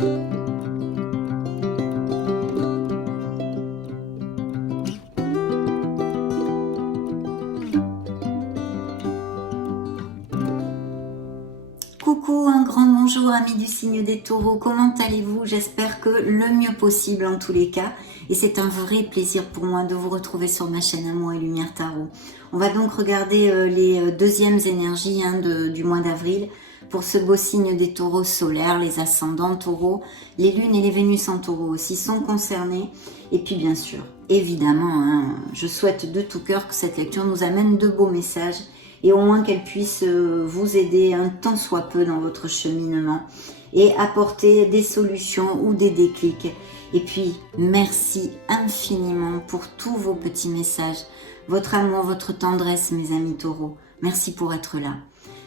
Coucou, un grand bonjour amis du signe des taureaux, comment allez-vous? J'espère que le mieux possible en tous les cas, et c'est un vrai plaisir pour moi de vous retrouver sur ma chaîne Amour et Lumière Tarot. On va donc regarder les deuxièmes énergies du mois d'avril pour ce beau signe des taureaux solaires, les ascendants taureaux, les lunes et les Vénus en taureau aussi sont concernés. Et puis bien sûr, évidemment, je souhaite de tout cœur que cette lecture nous amène de beaux messages et au moins qu'elle puisse vous aider un tant soit peu dans votre cheminement et apporter des solutions ou des déclics. Et puis, merci infiniment pour tous vos petits messages, votre amour, votre tendresse, mes amis taureaux. Merci pour être là.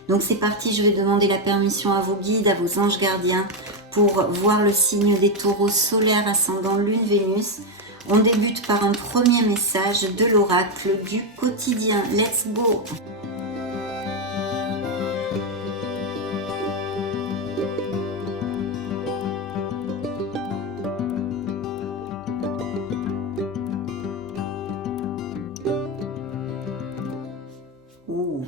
Donc c'est parti, je vais demander la permission à vos guides, à vos anges gardiens pour voir le signe des taureaux solaires ascendant lune Vénus. On débute par un premier message de l'oracle du quotidien. Let's go!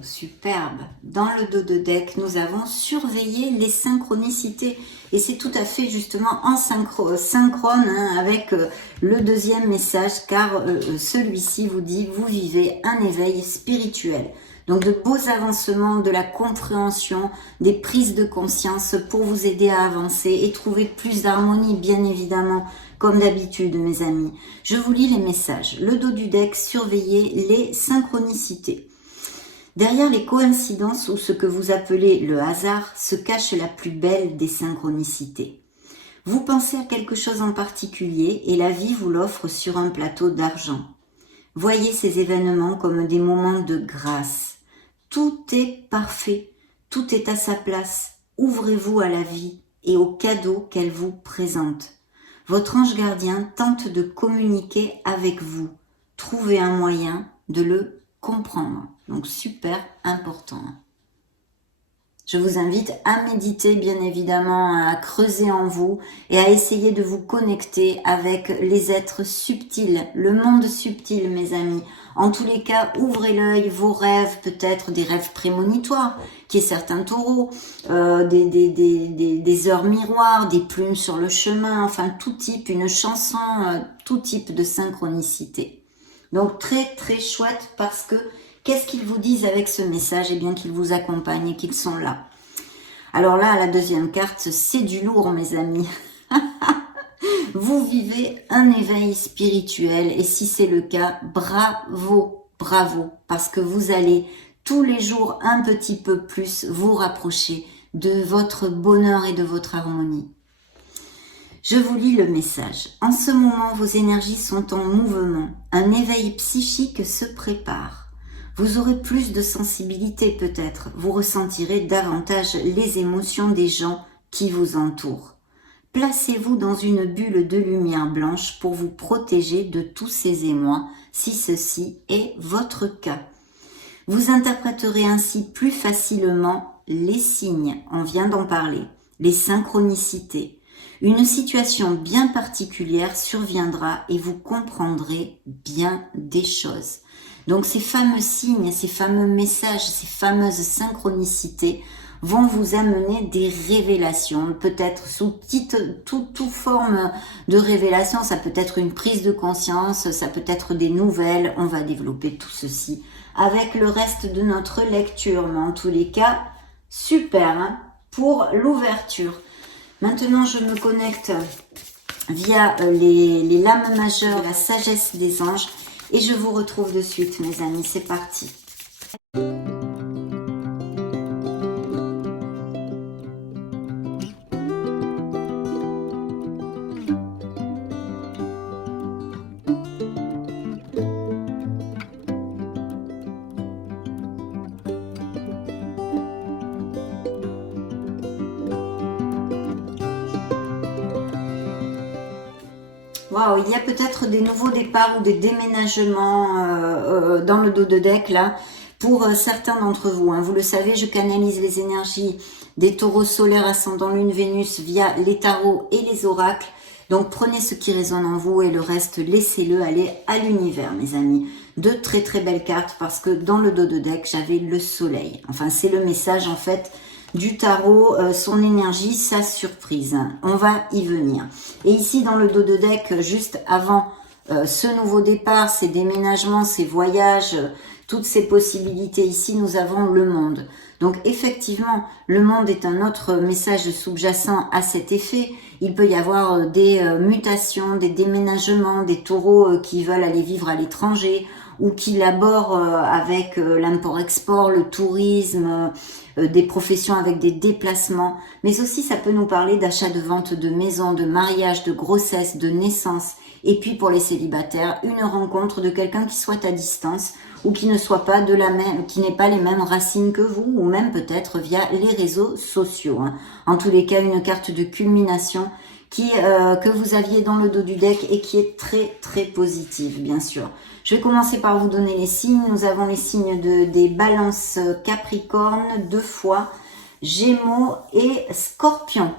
Superbe. Dans le dos de deck, nous avons surveillé les synchronicités et c'est tout à fait justement en synchrone avec le deuxième message car celui-ci vous dit vous vivez un éveil spirituel. Donc de beaux avancements, de la compréhension, des prises de conscience pour vous aider à avancer et trouver plus d'harmonie bien évidemment comme d'habitude mes amis. Je vous lis les messages. Le dos du deck, surveillez les synchronicités. Derrière les coïncidences ou ce que vous appelez le hasard se cache la plus belle des synchronicités. Vous pensez à quelque chose en particulier et la vie vous l'offre sur un plateau d'argent. Voyez ces événements comme des moments de grâce. Tout est parfait, tout est à sa place. Ouvrez-vous à la vie et aux cadeaux qu'elle vous présente. Votre ange gardien tente de communiquer avec vous. Trouvez un moyen de le comprendre. Donc super important. Je vous invite à méditer bien évidemment, à creuser en vous et à essayer de vous connecter avec les êtres subtils, le monde subtil mes amis. En tous les cas, ouvrez l'œil, vos rêves, peut-être des rêves prémonitoires, qui est certains taureaux, des heures miroirs, des plumes sur le chemin, enfin tout type, une chanson, tout type de synchronicité. Donc très très chouette parce que qu'est-ce qu'ils vous disent avec ce message? Eh bien qu'ils vous accompagnent et qu'ils sont là. Alors là, la deuxième carte, c'est du lourd mes amis. Vous vivez un éveil spirituel et si c'est le cas, bravo, bravo. Parce que vous allez tous les jours un petit peu plus vous rapprocher de votre bonheur et de votre harmonie. Je vous lis le message. En ce moment, vos énergies sont en mouvement. Un éveil psychique se prépare. Vous aurez plus de sensibilité peut-être. Vous ressentirez davantage les émotions des gens qui vous entourent. Placez-vous dans une bulle de lumière blanche pour vous protéger de tous ces émois, si ceci est votre cas. Vous interpréterez ainsi plus facilement les signes, on vient d'en parler, les synchronicités. Une situation bien particulière surviendra et vous comprendrez bien des choses. Donc ces fameux signes, ces fameux messages, ces fameuses synchronicités vont vous amener des révélations, peut-être sous toute forme de révélation. Ça peut être une prise de conscience, ça peut être des nouvelles. On va développer tout ceci avec le reste de notre lecture. Mais en tous les cas, super pour l'ouverture. Maintenant, je me connecte via les lames majeures, la sagesse des anges. Et je vous retrouve de suite, mes amis. C'est parti. Waouh, il y a peut-être des nouveaux départs ou des déménagements dans le dos de deck là pour certains d'entre vous. Vous le savez, je canalise les énergies des taureaux solaires ascendant lune Vénus via les tarots et les oracles. Donc prenez ce qui résonne en vous et le reste laissez-le aller à l'univers mes amis. De très très belles cartes parce que dans le dos de deck j'avais le soleil. Enfin c'est le message en fait du tarot, son énergie, sa surprise. On va y venir. Et ici dans le dos de deck, juste avant ce nouveau départ, ces déménagements, ces voyages, toutes ces possibilités ici, nous avons le monde. Donc effectivement, le monde est un autre message sous-jacent à cet effet. Il peut y avoir des mutations, des déménagements, des taureaux qui veulent aller vivre à l'étranger ou qui laborent avec l'import-export, le tourisme, des professions avec des déplacements. Mais aussi, ça peut nous parler d'achat, de vente de maisons, de mariage, de grossesse, de naissance. Et puis pour les célibataires, une rencontre de quelqu'un qui soit à distance ou qui ne soit pas de la même, qui n'ait pas les mêmes racines que vous, ou même peut-être via les réseaux sociaux. En tous les cas, une carte de culmination que vous aviez dans le dos du deck et qui est très très positive, bien sûr. Je vais commencer par vous donner les signes. Nous avons les signes des balances Capricorne, 2 fois, Gémeaux et Scorpion.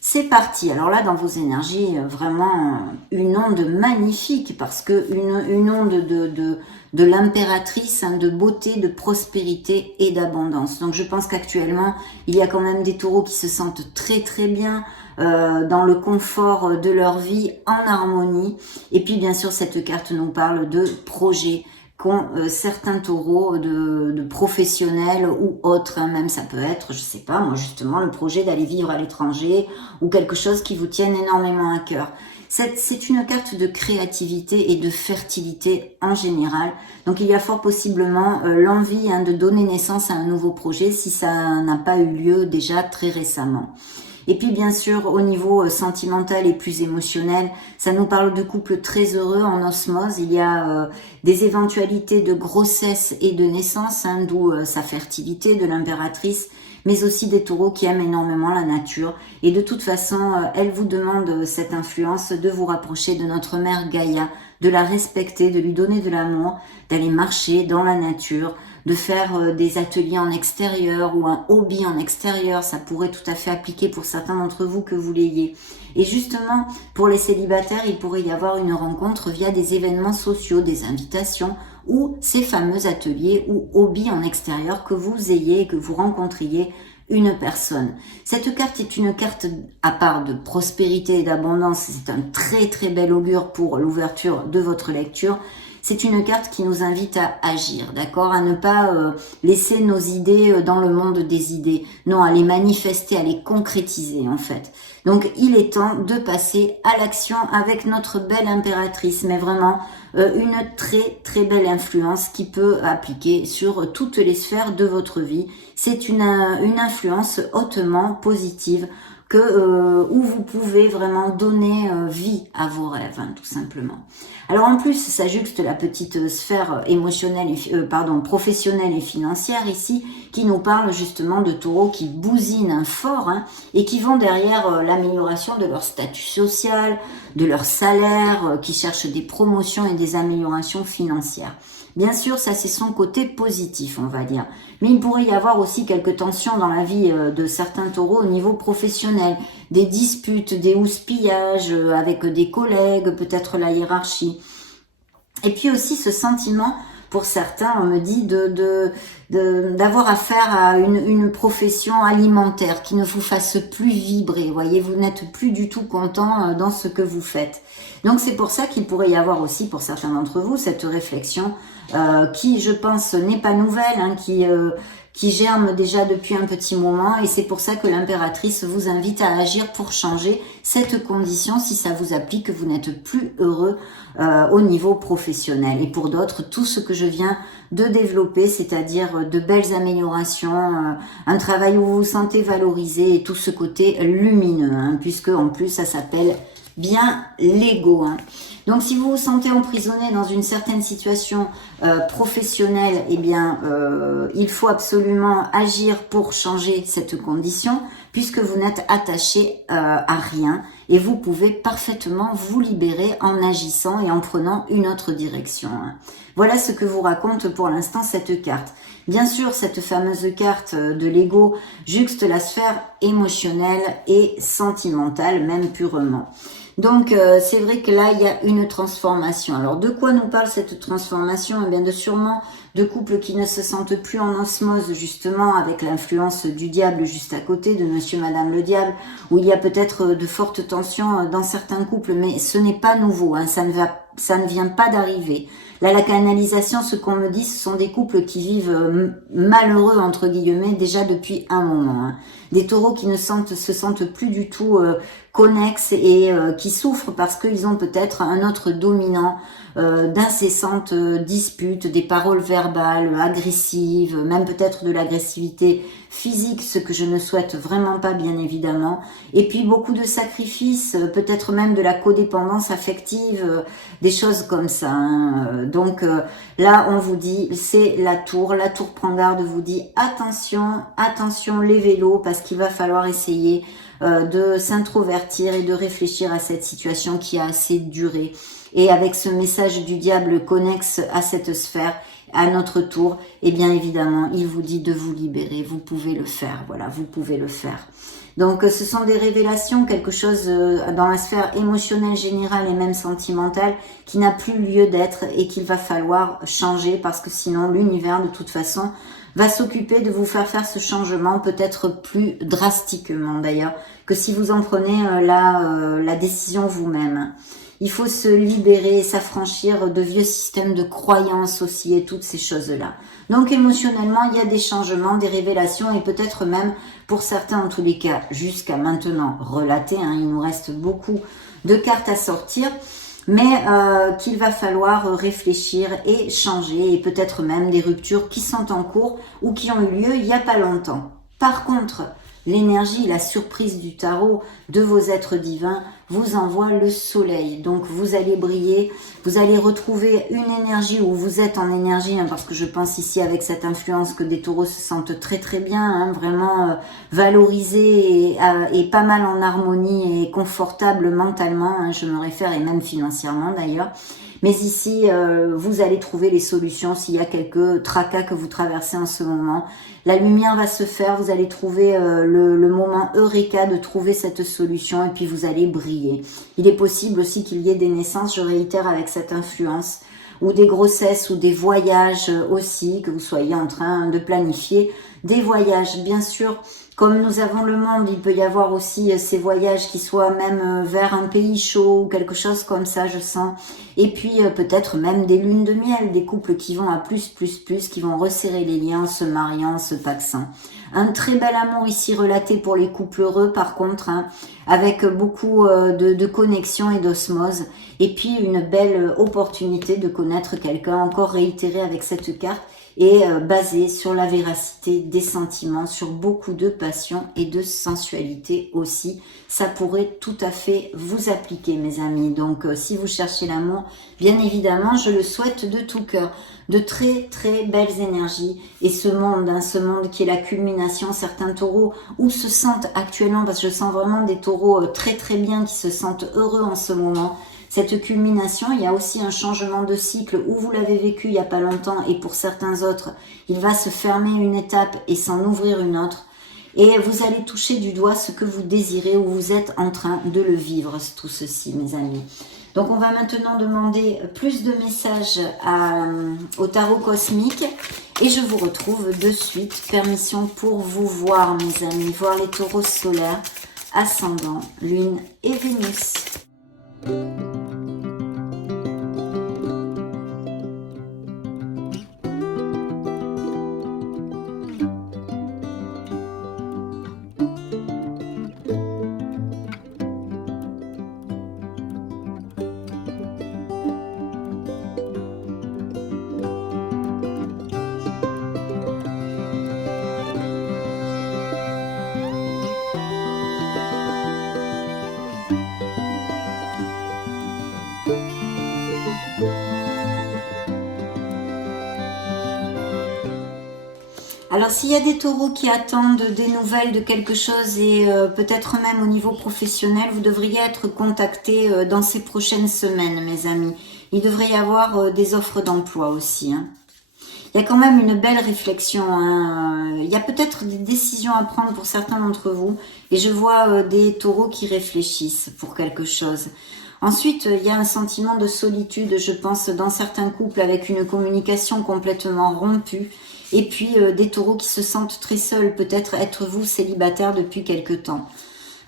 C'est parti. Alors là, dans vos énergies, vraiment une onde magnifique parce que une onde de l'impératrice, de beauté, de prospérité et d'abondance. Donc je pense qu'actuellement, il y a quand même des taureaux qui se sentent très très bien dans le confort de leur vie, en harmonie. Et puis bien sûr, cette carte nous parle de projets qu'ont certains taureaux de professionnels ou autres, même ça peut être, je sais pas, moi justement, le projet d'aller vivre à l'étranger ou quelque chose qui vous tienne énormément à cœur. C'est une carte de créativité et de fertilité en général. Donc il y a fort possiblement l'envie de donner naissance à un nouveau projet si ça n'a pas eu lieu déjà très récemment. Et puis bien sûr au niveau sentimental et plus émotionnel, ça nous parle de couples très heureux en osmose. Il y a des éventualités de grossesse et de naissance, d'où sa fertilité de l'impératrice, mais aussi des taureaux qui aiment énormément la nature. Et de toute façon, elle vous demande cette influence de vous rapprocher de notre mère Gaïa, de la respecter, de lui donner de l'amour, d'aller marcher dans la nature, de faire des ateliers en extérieur ou un hobby en extérieur. Ça pourrait tout à fait appliquer pour certains d'entre vous que vous l'ayez. Et justement, pour les célibataires, il pourrait y avoir une rencontre via des événements sociaux, des invitations ou ces fameux ateliers ou hobbies en extérieur que vous ayez, que vous rencontriez une personne. Cette carte est une carte à part de prospérité et d'abondance. C'est un très très bel augure pour l'ouverture de votre lecture. C'est une carte qui nous invite à agir, d'accord, à ne pas laisser nos idées dans le monde des idées, non, à les manifester, à les concrétiser en fait. Donc il est temps de passer à l'action avec notre belle impératrice, mais vraiment une très très belle influence qui peut appliquer sur toutes les sphères de votre vie. C'est une influence hautement positive où vous pouvez vraiment donner vie à vos rêves, tout simplement. Alors en plus, ça juxte la petite sphère émotionnelle, professionnelle et financière ici, qui nous parle justement de taureaux qui bousinent fort et qui vont derrière l'amélioration de leur statut social, de leur salaire, qui cherchent des promotions et des améliorations financières. Bien sûr, ça c'est son côté positif, on va dire. Mais il pourrait y avoir aussi quelques tensions dans la vie de certains taureaux au niveau professionnel. Des disputes, des houspillages avec des collègues, peut-être la hiérarchie. Et puis aussi ce sentiment, pour certains, on me dit, d'avoir affaire à une profession alimentaire qui ne vous fasse plus vibrer. Vous voyez, vous n'êtes plus du tout content dans ce que vous faites. Donc c'est pour ça qu'il pourrait y avoir aussi, pour certains d'entre vous, cette réflexion qui, je pense, n'est pas nouvelle, qui germe déjà depuis un petit moment, et c'est pour ça que l'impératrice vous invite à agir pour changer cette condition si ça vous applique, que vous n'êtes plus heureux au niveau professionnel. Et pour d'autres, tout ce que je viens de développer, c'est-à-dire de belles améliorations, un travail où vous vous sentez valorisé et tout ce côté lumineux, puisque en plus ça s'appelle bien l'ego. Donc si vous vous sentez emprisonné dans une certaine situation professionnelle, eh bien il faut absolument agir pour changer cette condition, puisque vous n'êtes attaché à rien et vous pouvez parfaitement vous libérer en agissant et en prenant une autre direction. Voilà ce que vous raconte pour l'instant cette carte. Bien sûr, cette fameuse carte de l'ego juxte la sphère émotionnelle et sentimentale, même purement. Donc, c'est vrai que là, il y a une transformation. Alors, de quoi nous parle cette transformation? Eh bien, sûrement de couples qui ne se sentent plus en osmose, justement, avec l'influence du diable juste à côté, de monsieur, madame le diable, où il y a peut-être de fortes tensions dans certains couples, mais ce n'est pas nouveau, hein, ça ne vient pas d'arriver. Là, la canalisation, ce qu'on me dit, ce sont des couples qui vivent malheureux, entre guillemets, déjà depuis un moment. Hein. Des taureaux qui ne se sentent plus du tout connexes et qui souffrent parce qu'ils ont peut-être un autre dominant, d'incessantes disputes, des paroles verbales agressives, même peut-être de l'agressivité physique, ce que je ne souhaite vraiment pas, bien évidemment. Et puis beaucoup de sacrifices, peut-être même de la codépendance affective, des choses comme ça. Hein. Donc là, on vous dit, c'est la tour. La tour prend garde, vous dit attention, attention les vélos, parce qu'il va falloir essayer de s'introvertir et de réfléchir à cette situation qui a assez duré. Et avec ce message du diable connexe à cette sphère, à notre tour, et bien évidemment, il vous dit de vous libérer. Vous pouvez le faire, voilà, vous pouvez le faire. Donc, ce sont des révélations, quelque chose dans la sphère émotionnelle générale et même sentimentale qui n'a plus lieu d'être et qu'il va falloir changer parce que sinon, l'univers, de toute façon, va s'occuper de vous faire faire ce changement, peut-être plus drastiquement d'ailleurs, que si vous en prenez la décision vous-même. Il faut se libérer et s'affranchir de vieux systèmes de croyances aussi et toutes ces choses-là. Donc émotionnellement, il y a des changements, des révélations et peut-être même, pour certains en tous les cas, jusqu'à maintenant relatés, hein, il nous reste beaucoup de cartes à sortir, mais qu'il va falloir réfléchir et changer et peut-être même des ruptures qui sont en cours ou qui ont eu lieu il n'y a pas longtemps. Par contre, l'énergie, la surprise du tarot de vos êtres divins vous envoie le soleil. Donc vous allez briller, vous allez retrouver une énergie où vous êtes en énergie, hein, parce que je pense ici avec cette influence que des taureaux se sentent très très bien, hein, vraiment valorisés et pas mal en harmonie et confortables mentalement, hein, je me réfère, et même financièrement d'ailleurs. Mais ici, vous allez trouver les solutions s'il y a quelques tracas que vous traversez en ce moment. La lumière va se faire, vous allez trouver le moment eureka de trouver cette solution et puis vous allez briller. Il est possible aussi qu'il y ait des naissances, je réitère avec cette influence, ou des grossesses ou des voyages aussi, que vous soyez en train de planifier. Des voyages, bien sûr. Comme nous avons le monde, il peut y avoir aussi ces voyages qui soient même vers un pays chaud ou quelque chose comme ça, je sens. Et puis peut-être même des lunes de miel, des couples qui vont à plus, qui vont resserrer les liens, se mariant, se pacsant. Un très bel amour ici relaté pour les couples heureux par contre, hein, avec beaucoup de connexion et d'osmose. Et puis une belle opportunité de connaître quelqu'un, encore réitéré avec cette carte, et basé sur la véracité des sentiments, sur beaucoup de passion et de sensualité aussi. Ça pourrait tout à fait vous appliquer, mes amis. Donc, si vous cherchez l'amour, bien évidemment, je le souhaite de tout cœur. De très, très belles énergies. Et ce monde, hein, ce monde qui est la culmination, certains taureaux, où se sentent actuellement, parce que je sens vraiment des taureaux très, très bien, qui se sentent heureux en ce moment. Cette culmination, il y a aussi un changement de cycle où vous l'avez vécu il n'y a pas longtemps et pour certains autres, il va se fermer une étape et s'en ouvrir une autre. Et vous allez toucher du doigt ce que vous désirez ou vous êtes en train de le vivre, tout ceci, mes amis. Donc, on va maintenant demander plus de messages au tarot cosmique et je vous retrouve de suite. Permission pour vous voir, mes amis, voir les taureaux solaires, ascendant, lune et Vénus. Alors, s'il y a des taureaux qui attendent des nouvelles de quelque chose et peut-être même au niveau professionnel, vous devriez être contactés dans ces prochaines semaines, mes amis. Il devrait y avoir des offres d'emploi aussi. Hein. Il y a quand même une belle réflexion. Hein. Il y a peut-être des décisions à prendre pour certains d'entre vous. Et je vois des taureaux qui réfléchissent pour quelque chose. Ensuite, il y a un sentiment de solitude, je pense, dans certains couples avec une communication complètement rompue. Et puis, des taureaux qui se sentent très seuls. Peut-être être vous célibataire depuis quelque temps.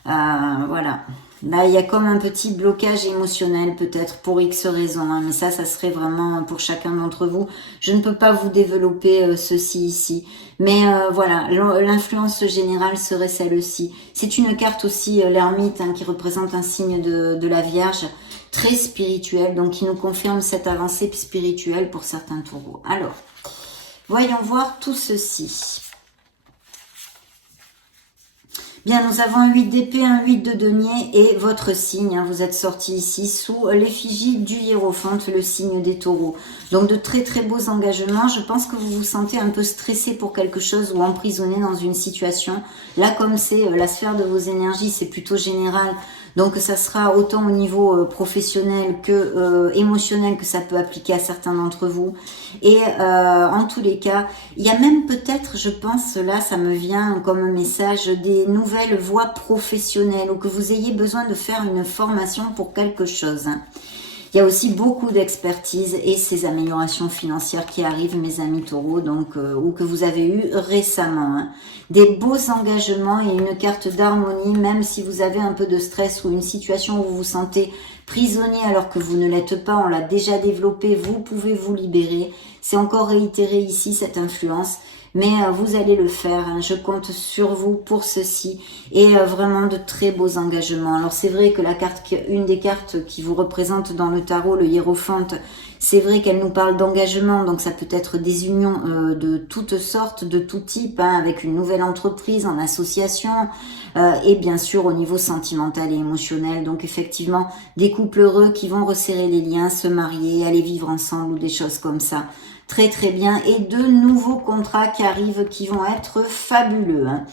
Voilà. Là, il y a comme un petit blocage émotionnel peut-être pour X raisons. Hein, mais ça serait vraiment pour chacun d'entre vous. Je ne peux pas vous développer ceci ici. Mais voilà, l'influence générale serait celle-ci. C'est une carte aussi, l'ermite, hein, qui représente un signe de la Vierge, très spirituel, donc qui nous confirme cette avancée spirituelle pour certains taureaux. Alors, voyons voir tout ceci. Bien, nous avons un 8 d'épée, un 8 de denier et votre signe. Hein, vous êtes sorti ici sous l'effigie du hiérophante, le signe des taureaux. Donc de très très beaux engagements. Je pense que vous vous sentez un peu stressé pour quelque chose ou emprisonné dans une situation. Là, comme c'est la sphère de vos énergies, c'est plutôt général. Donc ça sera autant au niveau professionnel que émotionnel que ça peut appliquer à certains d'entre vous. Et en tous les cas, il y a même peut-être, je pense, là ça me vient comme un message, des nouvelles voies professionnelles ou que vous ayez besoin de faire une formation pour quelque chose. Il y a aussi beaucoup d'expertise et ces améliorations financières qui arrivent, mes amis taureaux, donc ou que vous avez eu récemment. Hein. Des beaux engagements et une carte d'harmonie, même si vous avez un peu de stress ou une situation où vous vous sentez prisonnier alors que vous ne l'êtes pas, on l'a déjà développé, vous pouvez vous libérer. C'est encore réitéré ici cette influence. Mais vous allez le faire, hein. Je compte sur vous pour ceci et vraiment de très beaux engagements. Alors c'est vrai que la carte, une des cartes qui vous représente dans le tarot, le hiérophante, c'est vrai qu'elle nous parle d'engagement, donc ça peut être des unions de toutes sortes, de tout type, hein, avec une nouvelle entreprise, en association et bien sûr au niveau sentimental et émotionnel. Donc effectivement des couples heureux qui vont resserrer les liens, se marier, aller vivre ensemble ou des choses comme ça. Très très bien, et de nouveaux contrats qui arrivent qui vont être fabuleux. Hein.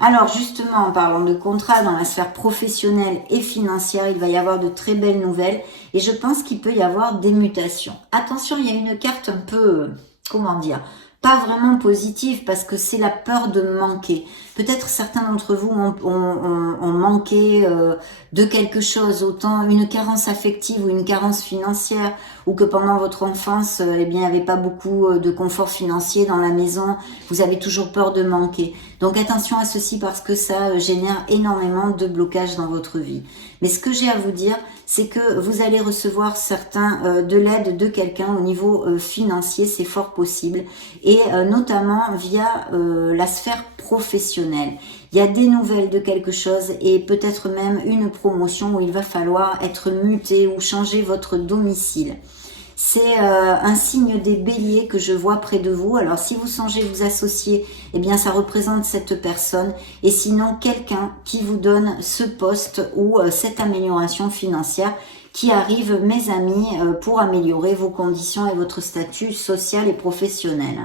Alors justement, en parlant de contrats dans la sphère professionnelle et financière, il va y avoir de très belles nouvelles et je pense qu'il peut y avoir des mutations. Attention, il y a une carte un peu, comment dire, pas vraiment positive parce que c'est la peur de manquer. Peut-être certains d'entre vous ont manqué de quelque chose, autant une carence affective ou une carence financière, ou que pendant votre enfance, eh bien, il n'y avait pas beaucoup de confort financier dans la maison, vous avez toujours peur de manquer. Donc attention à ceci parce que ça génère énormément de blocages dans votre vie. Mais ce que j'ai à vous dire, c'est que vous allez recevoir de l'aide de quelqu'un au niveau financier, c'est fort possible, et notamment via la sphère professionnelle. Il y a des nouvelles de quelque chose et peut-être même une promotion où il va falloir être muté ou changer votre domicile. C'est un signe des béliers que je vois près de vous. Alors si vous songez vous associer, eh bien ça représente cette personne. Et sinon quelqu'un qui vous donne ce poste ou cette amélioration financière qui arrive, mes amis, pour améliorer vos conditions et votre statut social et professionnel.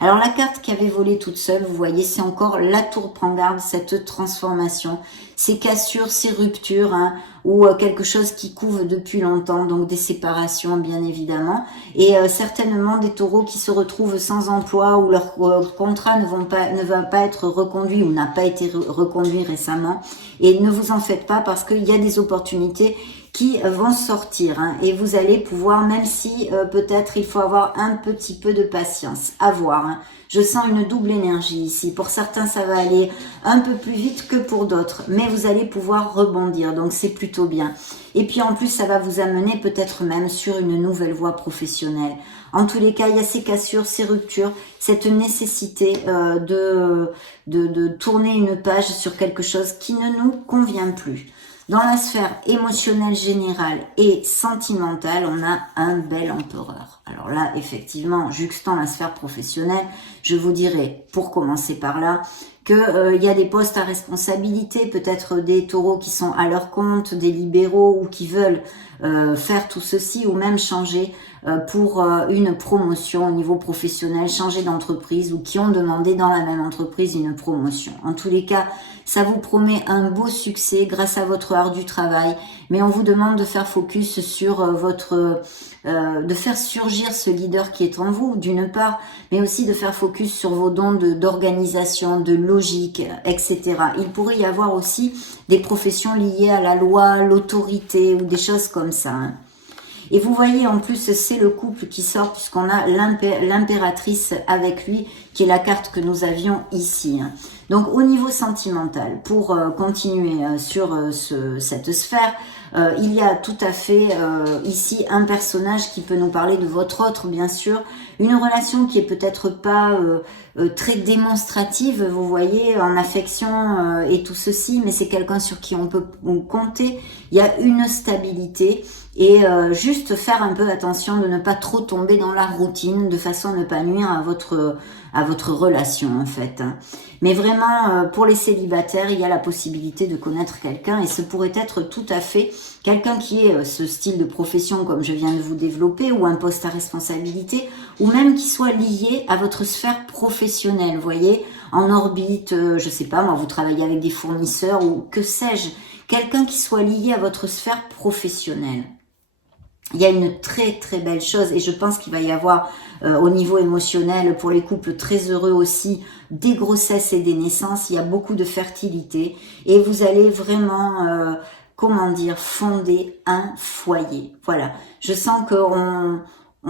Alors la carte qui avait volé toute seule, vous voyez, c'est encore la tour prend garde, cette transformation, ces cassures, ces ruptures, hein, ou quelque chose qui couve depuis longtemps, donc des séparations bien évidemment, et certainement des taureaux qui se retrouvent sans emploi ou leur contrat ne va pas être reconduit ou n'a pas été reconduit récemment, et ne vous en faites pas parce qu'il y a des opportunités qui vont sortir, hein, et vous allez pouvoir, même si peut-être il faut avoir un petit peu de patience, à voir. Hein. Je sens une double énergie ici. Pour certains, ça va aller un peu plus vite que pour d'autres, mais vous allez pouvoir rebondir, donc c'est plutôt bien. Et puis en plus, ça va vous amener peut-être même sur une nouvelle voie professionnelle. En tous les cas, il y a ces cassures, ces ruptures, cette nécessité de tourner une page sur quelque chose qui ne nous convient plus. Dans la sphère émotionnelle générale et sentimentale, on a un bel empereur. Alors là, effectivement, juxtant la sphère professionnelle, je vous dirais, pour commencer par là, qu'il y a des postes à responsabilité, peut-être des taureaux qui sont à leur compte, des libéraux ou qui veulent faire tout ceci ou même changer pour une promotion au niveau professionnel, changer d'entreprise ou qui ont demandé dans la même entreprise une promotion. En tous les cas, ça vous promet un beau succès grâce à votre ardu travail, mais on vous demande de faire focus sur de faire surgir ce leader qui est en vous, d'une part, mais aussi de faire focus sur vos dons d'organisation, de logique, etc. Il pourrait y avoir aussi des professions liées à la loi, l'autorité ou des choses comme ça. Et vous voyez, en plus, c'est le couple qui sort puisqu'on a l'impératrice avec lui, qui est la carte que nous avions ici. Donc, au niveau sentimental, pour continuer sur cette sphère, il y a tout à fait ici un personnage qui peut nous parler de votre autre, bien sûr. Une relation qui est peut-être pas très démonstrative, vous voyez, en affection et tout ceci, mais c'est quelqu'un sur qui on peut compter. Il y a une stabilité et juste faire un peu attention de ne pas trop tomber dans la routine, de façon à ne pas nuire à votre relation en fait. Mais vraiment, pour les célibataires, il y a la possibilité de connaître quelqu'un et ce pourrait être tout à fait quelqu'un qui ait ce style de profession comme je viens de vous développer ou un poste à responsabilité ou même qui soit lié à votre sphère professionnelle, vous voyez, en orbite, je sais pas moi, vous travaillez avec des fournisseurs ou que sais-je, quelqu'un qui soit lié à votre sphère professionnelle. Il y a une très très belle chose et je pense qu'il va y avoir au niveau émotionnel pour les couples très heureux aussi des grossesses et des naissances. Il y a beaucoup de fertilité et vous allez vraiment, comment dire, fonder un foyer. Voilà, je sens qu'on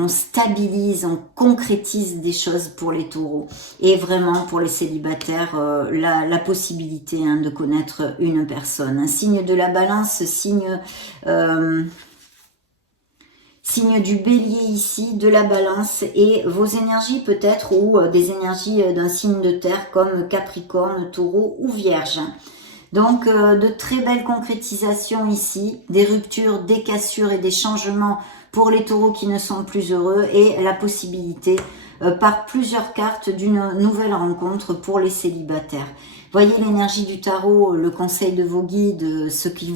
stabilise, on concrétise des choses pour les taureaux et vraiment pour les célibataires la possibilité de connaître une personne. Un signe de la balance, signe du bélier ici, de la balance et vos énergies peut-être ou des énergies d'un signe de terre comme Capricorne, Taureau ou Vierge. Donc de très belles concrétisations ici, des ruptures, des cassures et des changements pour les taureaux qui ne sont plus heureux et la possibilité par plusieurs cartes d'une nouvelle rencontre pour les célibataires. Voyez l'énergie du tarot, le conseil de vos guides, ce qui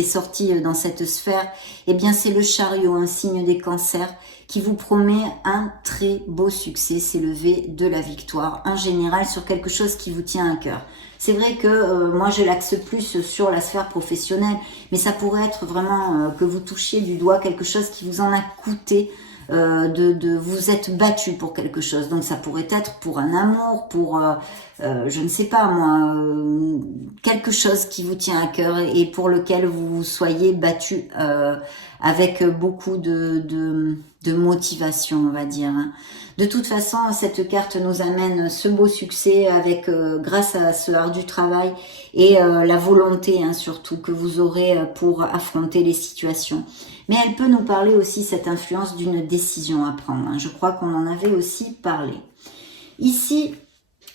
est sorti dans cette sphère, eh bien c'est le chariot, un signe des cancers qui vous promet un très beau succès, c'est le V de la victoire en général sur quelque chose qui vous tient à cœur. C'est vrai que moi je l'axe plus sur la sphère professionnelle, mais ça pourrait être vraiment que vous touchiez du doigt quelque chose qui vous en a coûté, vous êtes battu pour quelque chose. Donc ça pourrait être pour un amour, pour je ne sais pas moi, quelque chose qui vous tient à cœur et pour lequel vous soyez battu avec beaucoup de motivation, on va dire. De toute façon, cette carte nous amène ce beau succès avec grâce à ce ardu travail et la volonté surtout que vous aurez pour affronter les situations. Mais elle peut nous parler aussi, cette influence, d'une décision à prendre. Je crois qu'on en avait aussi parlé. Ici,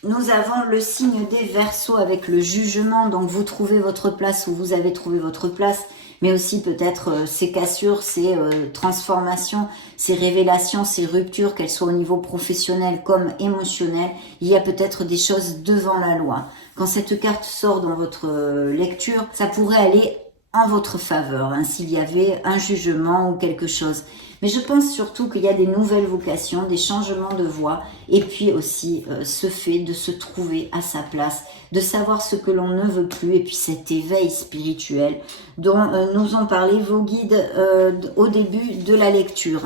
nous avons le signe des Verseaux avec le jugement. Donc, vous trouvez votre place ou vous avez trouvé votre place. Mais aussi peut-être ces cassures, ces transformations, ces révélations, ces ruptures, qu'elles soient au niveau professionnel comme émotionnel. Il y a peut-être des choses devant la loi. Quand cette carte sort dans votre lecture, ça pourrait aller en votre faveur, s'il y avait un jugement ou quelque chose. Mais je pense surtout qu'il y a des nouvelles vocations, des changements de voie, et puis aussi ce fait de se trouver à sa place, de savoir ce que l'on ne veut plus, et puis cet éveil spirituel dont nous ont parlé vos guides au début de la lecture.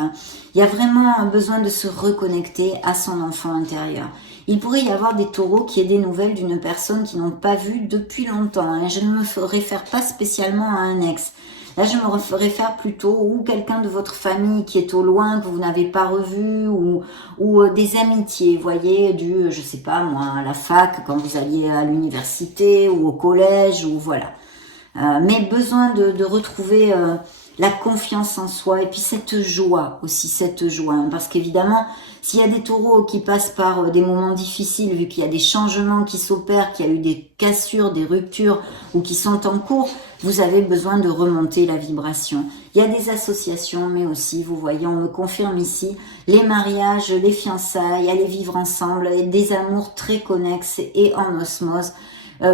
Il y a vraiment un besoin de se reconnecter à son enfant intérieur. Il pourrait y avoir des taureaux qui aient des nouvelles d'une personne qu'ils n'ont pas vue depuis longtemps. Je ne me réfère pas spécialement à un ex. Là, je me réfère plutôt ou quelqu'un de votre famille qui est au loin, que vous n'avez pas revu, ou des amitiés, vous voyez, je sais pas moi, à la fac, quand vous alliez à l'université, ou au collège, ou voilà. Mais besoin de retrouver la confiance en soi, et puis cette joie aussi, cette joie, parce qu'évidemment, s'il y a des taureaux qui passent par des moments difficiles, vu qu'il y a des changements qui s'opèrent, qu'il y a eu des cassures, des ruptures, ou qui sont en cours, vous avez besoin de remonter la vibration. Il y a des associations, mais aussi, vous voyez, on me confirme ici, les mariages, les fiançailles, aller vivre ensemble, des amours très connexes et en osmose.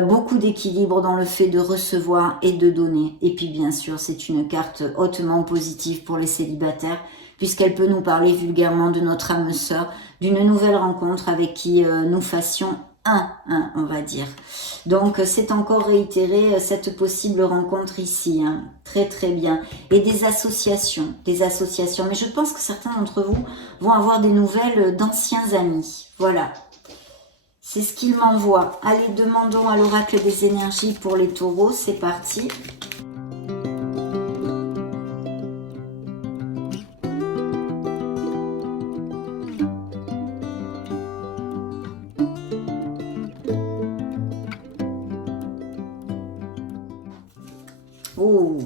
beaucoup d'équilibre dans le fait de recevoir et de donner. Et puis bien sûr, c'est une carte hautement positive pour les célibataires, puisqu'elle peut nous parler vulgairement de notre âme sœur, d'une nouvelle rencontre avec qui nous fassions un, on va dire. Donc c'est encore réitéré cette possible rencontre ici, hein. Très très bien. Et des associations. Mais je pense que certains d'entre vous vont avoir des nouvelles d'anciens amis. Voilà. C'est ce qu'il m'envoie. Allez, demandons à l'oracle des énergies pour les taureaux. C'est parti. Oh,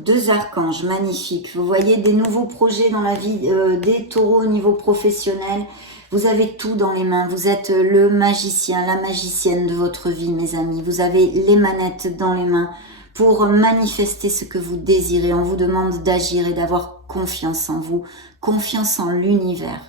deux archanges, magnifiques. Vous voyez des nouveaux projets dans la vie des taureaux au niveau professionnel. Vous avez tout dans les mains. Vous êtes le magicien, la magicienne de votre vie, mes amis. Vous avez les manettes dans les mains pour manifester ce que vous désirez. On vous demande d'agir et d'avoir confiance en vous, confiance en l'univers.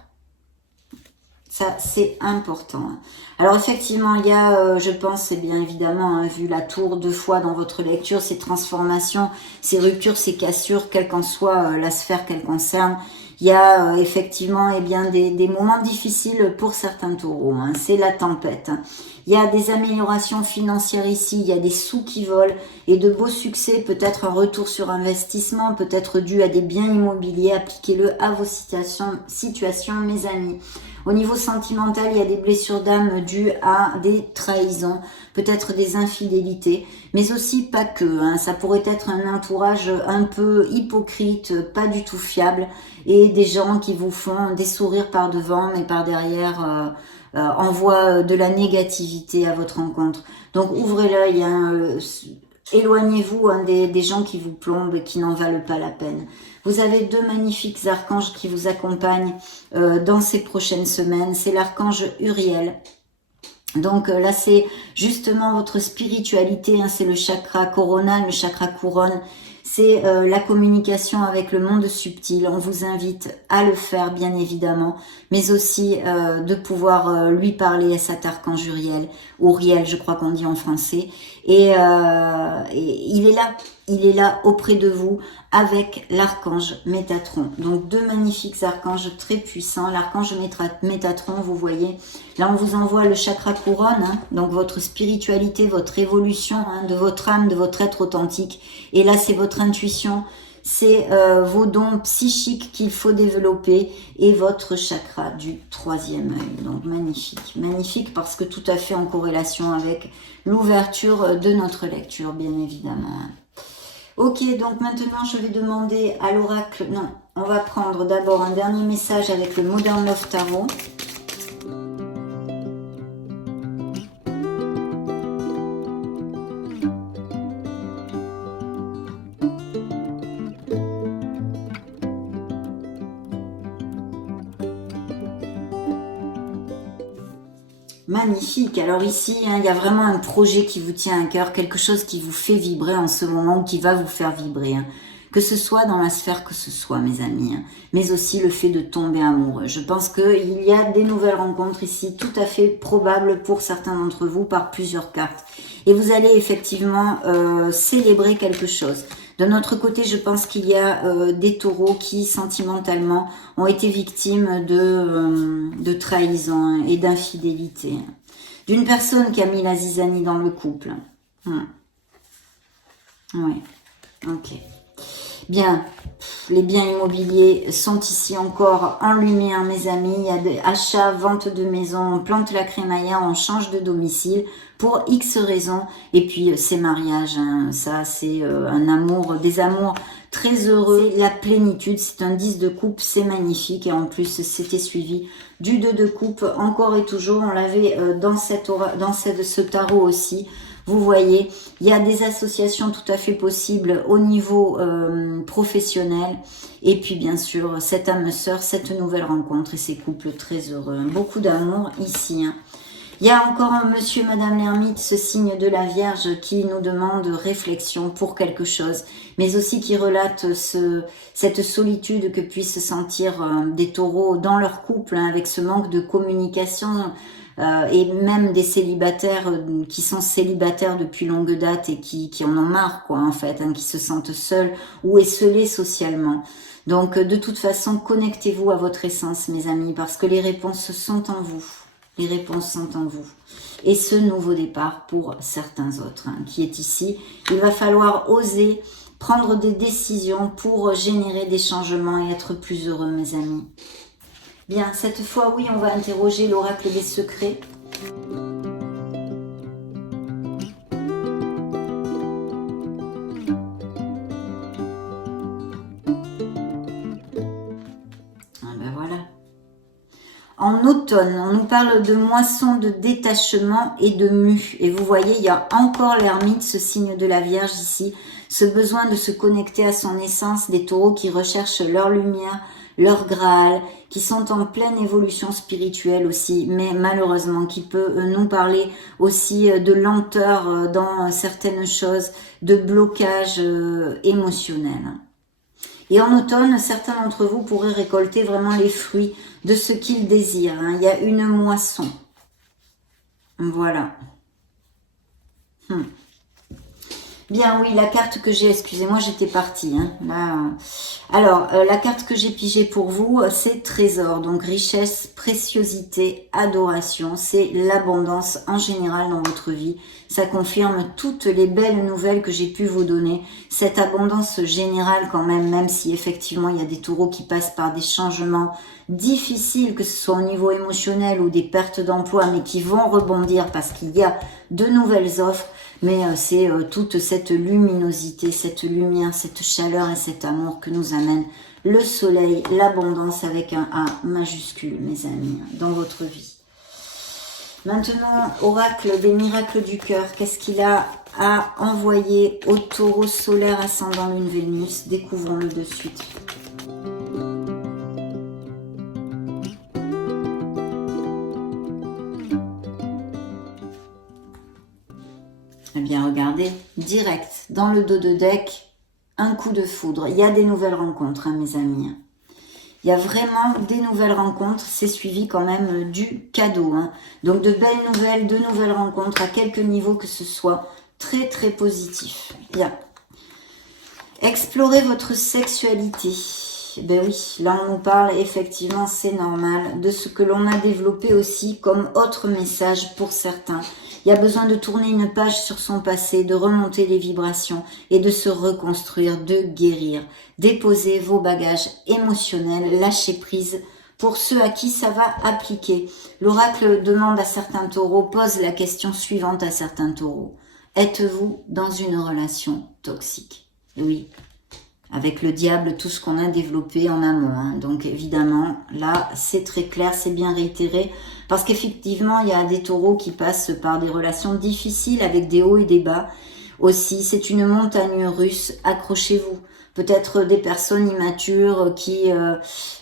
Ça, c'est important. Alors effectivement, il y a, je pense, et bien évidemment, hein, vu la tour 2 fois dans votre lecture, ces transformations, ces ruptures, ces cassures, quelle qu'en soit la sphère qu'elles concernent, il y a effectivement eh bien, des moments difficiles pour certains taureaux. Hein. C'est la tempête. Hein. Il y a des améliorations financières ici, il y a des sous qui volent et de beaux succès, peut-être un retour sur investissement, peut-être dû à des biens immobiliers. Appliquez-le à vos situations, mes amis. Au niveau sentimental, il y a des blessures d'âme dues à des trahisons, peut-être des infidélités, mais aussi pas que. Hein. Ça pourrait être un entourage un peu hypocrite, pas du tout fiable, et des gens qui vous font des sourires par devant, mais par derrière envoient de la négativité à votre rencontre. Donc ouvrez l'œil, hein, éloignez-vous hein, des gens qui vous plombent et qui n'en valent pas la peine. Vous avez deux magnifiques archanges qui vous accompagnent dans ces prochaines semaines. C'est l'archange Uriel. Donc là, c'est justement votre spiritualité, hein, c'est le chakra coronal, le chakra couronne. C'est la communication avec le monde subtil. On vous invite à le faire, bien évidemment, mais aussi de pouvoir lui parler à cet archange Uriel, Uriel, je crois qu'on dit en français. Et il est là auprès de vous avec l'archange Métatron. Donc deux magnifiques archanges très puissants. L'archange Métatron, vous voyez, là on vous envoie le chakra couronne, hein, donc votre spiritualité, votre évolution hein, de votre âme, de votre être authentique. Et là c'est votre intuition, c'est vos dons psychiques qu'il faut développer et votre chakra du troisième œil. Donc magnifique, magnifique parce que tout à fait en corrélation avec l'ouverture de notre lecture, bien évidemment. Ok, donc maintenant je vais demander à l'oracle, non, on va prendre d'abord un dernier message avec le Modern Love Tarot. Magnifique. Alors ici, hein, il y a vraiment un projet qui vous tient à cœur, quelque chose qui vous fait vibrer en ce moment, qui va vous faire vibrer. Hein. Que ce soit dans la sphère que ce soit, mes amis, hein, mais aussi le fait de tomber amoureux. Je pense qu'il y a des nouvelles rencontres ici, tout à fait probables pour certains d'entre vous par plusieurs cartes. Et vous allez effectivement célébrer quelque chose. De notre côté, je pense qu'il y a des taureaux qui, sentimentalement, ont été victimes de trahison hein, et d'infidélité. D'une personne qui a mis la zizanie dans le couple. Oui, ok. Bien, les biens immobiliers sont ici encore en lumière, mes amis. Il y a des achats, vente de maison, on plante la crémaillère, on change de domicile pour X raisons. Et puis, ces mariages, hein, ça, c'est un amour, des amours très heureux. La plénitude, c'est un 10 de coupe, c'est magnifique. Et en plus, c'était suivi du 2 de coupe, encore et toujours. On l'avait dans ce tarot aussi. Vous voyez, il y a des associations tout à fait possibles au niveau professionnel. Et puis bien sûr, cette âme sœur, cette nouvelle rencontre et ces couples très heureux. Beaucoup d'amour ici. Hein. Il y a encore un monsieur, madame l'ermite, ce signe de la Vierge qui nous demande réflexion pour quelque chose. Mais aussi qui relate cette solitude que puissent sentir des taureaux dans leur couple, hein, avec ce manque de communication. et même des célibataires qui sont célibataires depuis longue date et qui en ont marre, quoi, en fait, hein, qui se sentent seuls ou esselés socialement. Donc, de toute façon, connectez-vous à votre essence, mes amis, parce que les réponses sont en vous. Les réponses sont en vous. Et ce nouveau départ pour certains autres, hein, qui est ici, il va falloir oser prendre des décisions pour générer des changements et être plus heureux, mes amis. Bien, cette fois, oui, on va interroger l'oracle des secrets. Ah ben voilà. En automne, on nous parle de moisson, de détachement et de mue. Et vous voyez, il y a encore l'ermite, ce signe de la Vierge ici, ce besoin de se connecter à son essence, des taureaux qui recherchent leur lumière, leur Graal, qui sont en pleine évolution spirituelle aussi, mais malheureusement qui peut nous parler aussi de lenteur dans certaines choses, de blocage émotionnel. Et en automne, certains d'entre vous pourraient récolter vraiment les fruits de ce qu'ils désirent. Hein. Il y a une moisson. Voilà. Bien, oui, la carte que j'ai, excusez-moi, j'étais partie. Hein, là. Alors, la carte que j'ai pigée pour vous, c'est trésor. Donc, richesse, préciosité, adoration. C'est l'abondance en général dans votre vie. Ça confirme toutes les belles nouvelles que j'ai pu vous donner. Cette abondance générale quand même, même si effectivement, il y a des taureaux qui passent par des changements difficiles, que ce soit au niveau émotionnel ou des pertes d'emploi, mais qui vont rebondir parce qu'il y a de nouvelles offres. Mais c'est toute cette luminosité, cette lumière, cette chaleur et cet amour que nous amène le soleil, l'abondance avec un A majuscule, mes amis, dans votre vie. Maintenant, oracle des miracles du cœur, qu'est-ce qu'il a à envoyer au taureau solaire ascendant lune Vénus? Découvrons-le de suite. Eh bien, regardez, direct, dans le dos de deck, un coup de foudre. Il y a des nouvelles rencontres, hein, mes amis. Il y a vraiment des nouvelles rencontres. C'est suivi quand même du cadeau. Hein. Donc, de belles nouvelles, de nouvelles rencontres à quelque niveau que ce soit. Très, très positif. Bien. Explorez votre sexualité. Ben oui, là on nous parle, effectivement, c'est normal, de ce que l'on a développé aussi comme autre message pour certains. Il y a besoin de tourner une page sur son passé, de remonter les vibrations et de se reconstruire, de guérir. Déposez vos bagages émotionnels, lâchez prise pour ceux à qui ça va appliquer. L'oracle demande à certains taureaux, pose la question suivante à certains taureaux. Êtes-vous dans une relation toxique? Oui. Avec le diable, tout ce qu'on a développé en amont. Hein. Donc évidemment, là, c'est très clair, c'est bien réitéré. Parce qu'effectivement, il y a des taureaux qui passent par des relations difficiles avec des hauts et des bas. Aussi, c'est une montagne russe, accrochez-vous. Peut-être des personnes immatures qui,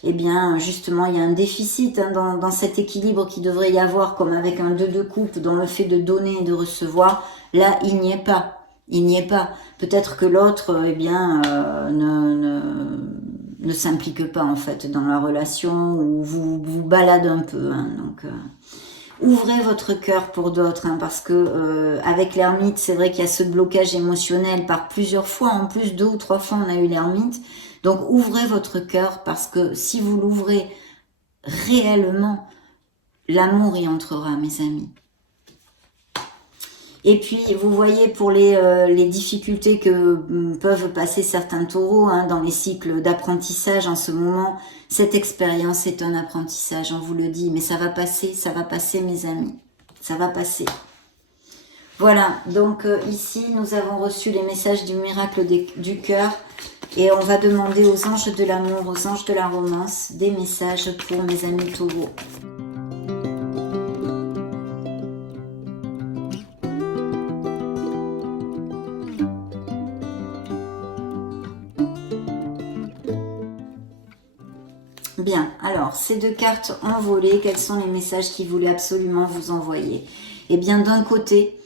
eh bien, justement, il y a un déficit hein, dans cet équilibre qui devrait y avoir, comme avec un 2 de coupe, dans le fait de donner et de recevoir. Là, il n'y est pas. Il n'y est pas. Peut-être que l'autre, eh bien, ne s'implique pas en fait dans la relation ou vous balade un peu. Hein, donc, ouvrez votre cœur pour d'autres, hein, parce que avec l'ermite, c'est vrai qu'il y a ce blocage émotionnel par plusieurs fois. En plus, 2 ou 3 fois, on a eu l'ermite. Donc, ouvrez votre cœur parce que si vous l'ouvrez réellement, l'amour y entrera, mes amis. Et puis, vous voyez, pour les difficultés que peuvent passer certains taureaux hein, dans les cycles d'apprentissage en ce moment, cette expérience est un apprentissage, on vous le dit. Mais ça va passer, mes amis. Ça va passer. Voilà, donc ici, nous avons reçu les messages du miracle du cœur. Et on va demander aux anges de l'amour, aux anges de la romance, des messages pour mes amis taureaux. Bien, alors, ces 2 cartes envolées, quels sont les messages qu'ils voulaient absolument vous envoyer? Eh bien, d'un côté,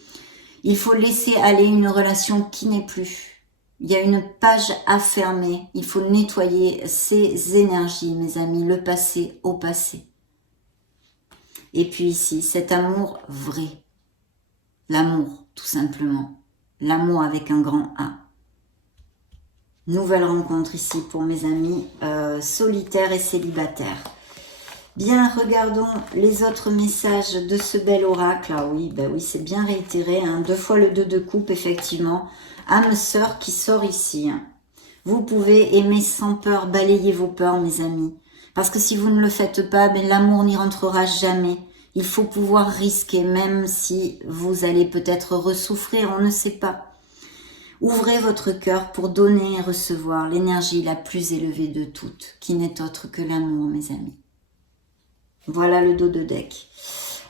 il faut laisser aller une relation qui n'est plus. Il y a une page à fermer. Il faut nettoyer ces énergies, mes amis, le passé au passé. Et puis ici, cet amour vrai. L'amour, tout simplement. L'amour avec un grand A. Nouvelle rencontre ici pour mes amis solitaires et célibataires. Bien, regardons les autres messages de ce bel oracle. Ah oui, ben oui, c'est bien réitéré. Hein. 2 fois le 2 de coupe, effectivement. Âme sœur qui sort ici. Hein. Vous pouvez aimer sans peur, balayer vos peurs, mes amis. Parce que si vous ne le faites pas, ben, l'amour n'y rentrera jamais. Il faut pouvoir risquer, même si vous allez peut-être ressouffrir, on ne sait pas. Ouvrez votre cœur pour donner et recevoir l'énergie la plus élevée de toutes, qui n'est autre que l'amour, mes amis. Voilà le dos de deck.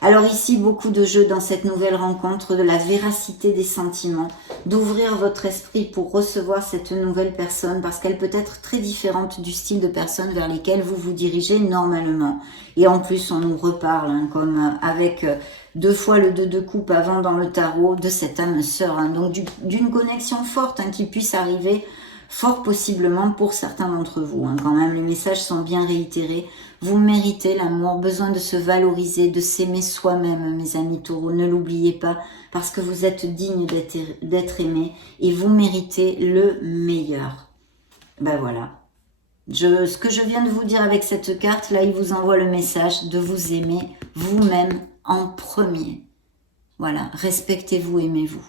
Alors ici, beaucoup de jeux dans cette nouvelle rencontre, de la véracité des sentiments, d'ouvrir votre esprit pour recevoir cette nouvelle personne, parce qu'elle peut être très différente du style de personne vers lesquelles vous vous dirigez normalement. Et en plus, on nous reparle, hein, comme avec 2 fois le 2 de coupe avant dans le tarot, de cette âme sœur. Hein, donc d'une connexion forte hein, qui puisse arriver fort possiblement pour certains d'entre vous. Hein. Quand même, les messages sont bien réitérés. Vous méritez l'amour, besoin de se valoriser, de s'aimer soi-même, mes amis taureaux. Ne l'oubliez pas, parce que vous êtes digne d'être aimé et vous méritez le meilleur. Ben voilà. Ce que je viens de vous dire avec cette carte, là, il vous envoie le message de vous aimer vous-même en premier. Voilà, respectez-vous, aimez-vous.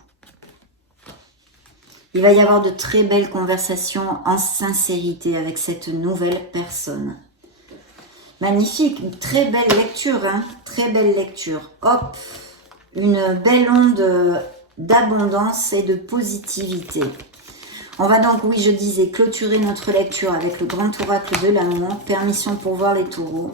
Il va y avoir de très belles conversations en sincérité avec cette nouvelle personne. Magnifique, une très belle lecture, hein, très belle lecture. Hop, une belle onde d'abondance et de positivité. On va donc, oui, je disais, clôturer notre lecture avec le grand oracle de l'amour. Permission pour voir les taureaux.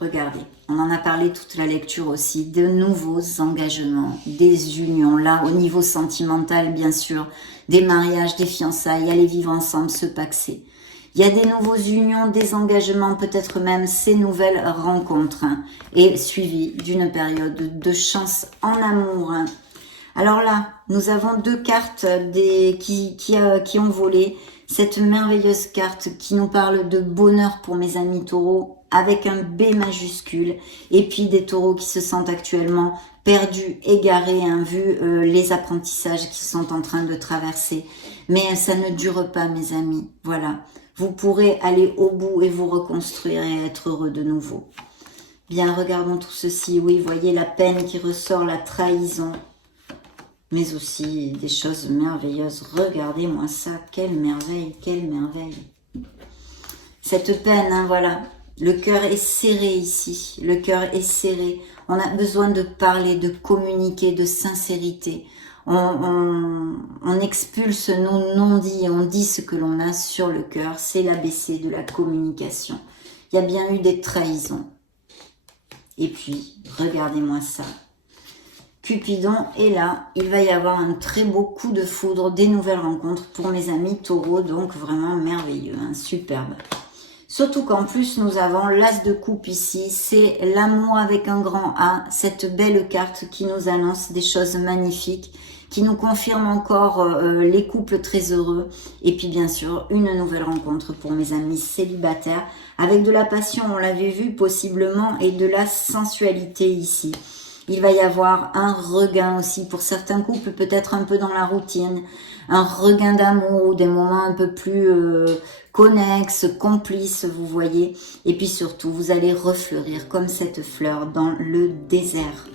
Regardez, on en a parlé toute la lecture aussi, de nouveaux engagements, des unions, là au niveau sentimental bien sûr, des mariages, des fiançailles, aller vivre ensemble, se paxer. Il y a des nouveaux unions, des engagements, peut-être même ces nouvelles rencontres, hein, et suivies d'une période de chance en amour. Hein. Alors là, nous avons 2 cartes qui ont volé, cette merveilleuse carte qui nous parle de bonheur pour mes amis taureaux, avec un B majuscule, et puis des taureaux qui se sentent actuellement perdus, égarés, hein, vu les apprentissages qu'ils sont en train de traverser. Mais ça ne dure pas, mes amis. Voilà, vous pourrez aller au bout et vous reconstruire et être heureux de nouveau. Bien, regardons tout ceci. Oui, voyez la peine qui ressort, la trahison, mais aussi des choses merveilleuses. Regardez-moi ça, quelle merveille, quelle merveille. Cette peine, hein, voilà. Le cœur est serré ici, le cœur est serré. On a besoin de parler, de communiquer, de sincérité. On expulse nos non-dits, on dit ce que l'on a sur le cœur. C'est l'ABC de la communication. Il y a bien eu des trahisons. Et puis, regardez-moi ça. Cupidon est là. Il va y avoir un très beau coup de foudre, des nouvelles rencontres pour mes amis taureaux. Donc, vraiment merveilleux, hein, superbe. Surtout qu'en plus, nous avons l'as de coupe ici. C'est l'amour avec un grand A. Cette belle carte qui nous annonce des choses magnifiques, qui nous confirme encore les couples très heureux. Et puis, bien sûr, une nouvelle rencontre pour mes amis célibataires. Avec de la passion, on l'avait vu possiblement, et de la sensualité ici. Il va y avoir un regain aussi pour certains couples, peut-être un peu dans la routine, un regain d'amour ou des moments un peu plus connexes, complices, vous voyez. Et puis surtout, vous allez refleurir comme cette fleur dans le désert.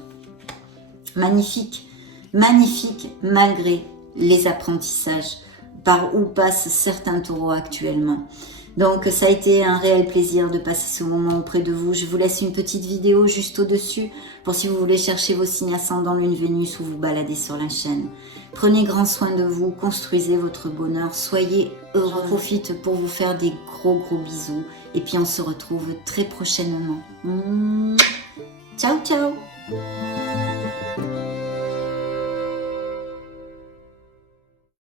Magnifique, magnifique malgré les apprentissages par où passent certains taureaux actuellement. Donc ça a été un réel plaisir de passer ce moment auprès de vous. Je vous laisse une petite vidéo juste au-dessus pour si vous voulez chercher vos signes ascendants Lune Vénus ou vous balader sur la chaîne. Prenez grand soin de vous, construisez votre bonheur, soyez heureux. J'en profite pour vous faire des gros bisous et puis on se retrouve très prochainement. Ciao ciao.